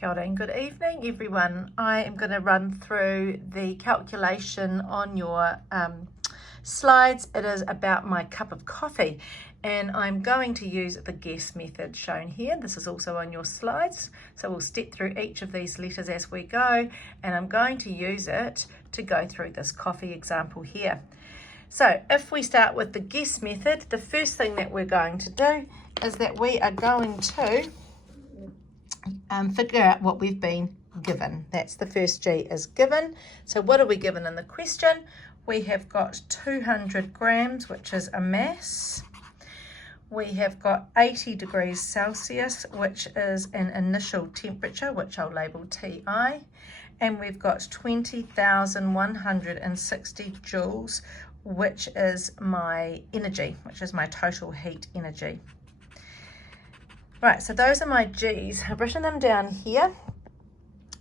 Kia ora and good evening everyone. I am going to run through the calculation on your slides. It is about my cup of coffee and I'm going to use the guess method shown here. This is also on your slides, so we'll step through each of these letters as we go, and I'm going to use it to go through this coffee example here. So if we start with the guess method, the first thing that we're going to do is that we are going to figure out what we've been given. That's the first G, is given. So what are we given in the question? We have got 200 grams, which is a mass. We have got 80 degrees Celsius, which is an initial temperature, which I'll label TI. And we've got 20,160 joules, which is my energy, which is my total heat energy. Right, so those are my G's. I've written them down here.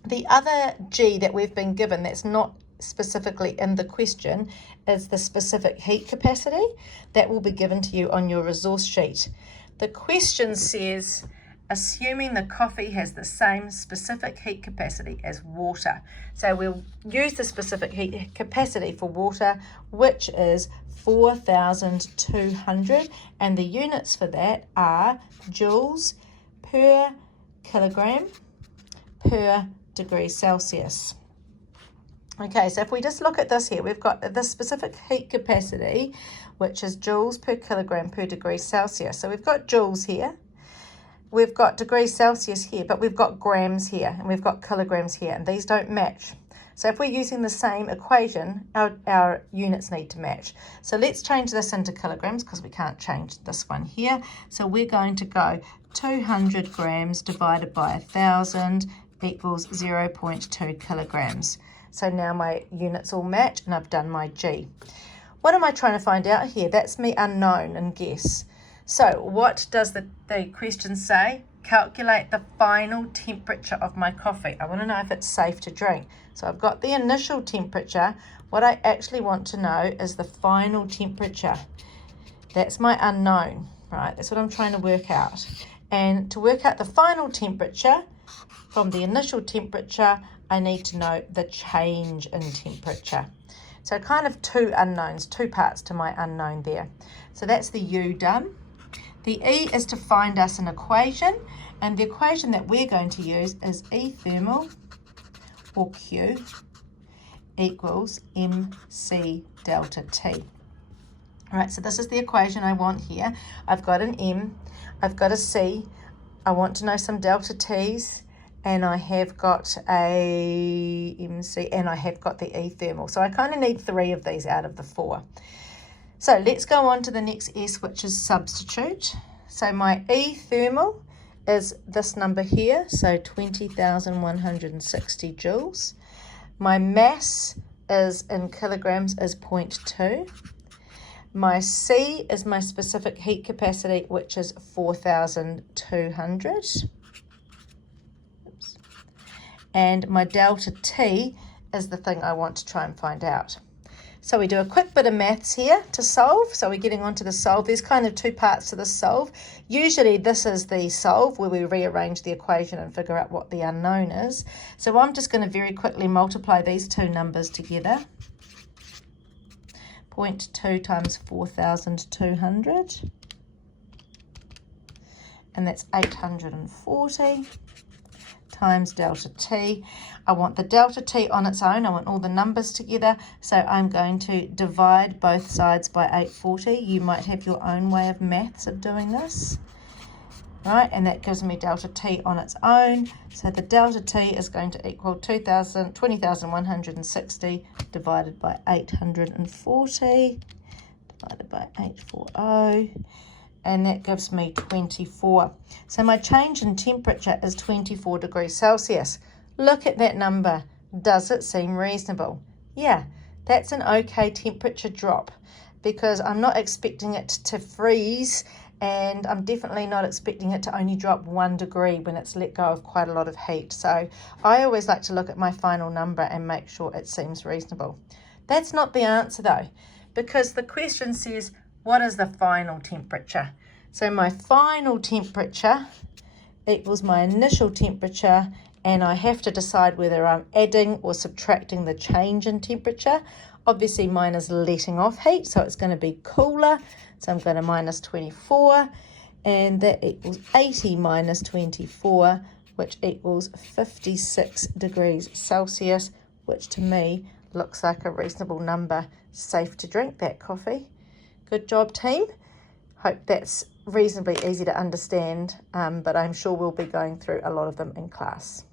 The other G that we've been given that's not specifically in the question is the specific heat capacity that will be given to you on your resource sheet. The question says, assuming the coffee has the same specific heat capacity as water. So we'll use the specific heat capacity for water, which is 4,200, and the units for that are joules per kilogram per degree Celsius. Okay, so if we just look at this here, we've got the specific heat capacity, which is joules per kilogram per degree Celsius. So we've got joules here, we've got degrees Celsius here, but we've got grams here, and we've got kilograms here, and these don't match. So if we're using the same equation, our units need to match. So let's change this into kilograms because we can't change this one here. So we're going to go 200 grams divided by 1,000 equals 0.2 kilograms. So now my units all match and I've done my G. What am I trying to find out here? That's me unknown and guess. So what does the question say? Calculate the final temperature of my coffee. I want to know if it's safe to drink. So I've got the initial temperature. What I actually want to know is the final temperature. That's my unknown, right? That's what I'm trying to work out. And to work out the final temperature from the initial temperature, I need to know the change in temperature. So kind of two unknowns, two parts to my unknown there. So that's the U done. The E is to find us an equation, and the equation that we're going to use is E thermal, or Q, equals MC delta T. All right, so this is the equation I want here. I've got an M, I've got a C, I want to know some delta T's, and I have got a MC, and I have got the E thermal. So I kind of need 3 of these out of the 4. So let's go on to the next S, which is substitute. So my E thermal is this number here, so 20,160 joules. My mass is in kilograms is 0.2. My C is my specific heat capacity, which is 4,200. Oops. And my delta T is the thing I want to try and find out. So we do a quick bit of maths here to solve. So we're getting on to the solve. There's kind of 2 parts to the solve. Usually this is the solve where we rearrange the equation and figure out what the unknown is. So I'm just going to very quickly multiply these 2 numbers together. 0.2 times 4,200. And that's 840. Times delta T. I want the delta T on its own. I want all the numbers together. So I'm going to divide both sides by 840. You might have your own way of maths of doing this. Right, and that gives me delta T on its own. So the delta T is going to equal 20,160 divided by 840 divided by 840. And that gives me 24. So my change in temperature is 24 degrees Celsius. Look at that number. Does it seem reasonable? Yeah, that's an okay temperature drop because I'm not expecting it to freeze, and I'm definitely not expecting it to only drop 1 degree when it's let go of quite a lot of heat. So I always like to look at my final number and make sure it seems reasonable. That's not the answer though, because the question says, what is the final temperature? So my final temperature equals my initial temperature and I have to decide whether I'm adding or subtracting the change in temperature. Obviously mine is letting off heat, so it's going to be cooler. So I'm going to minus 24, and that equals 80 minus 24, which equals 56 degrees Celsius, which to me looks like a reasonable number. Safe to drink that coffee. Good job, team. Hope that's reasonably easy to understand, but I'm sure we'll be going through a lot of them in class.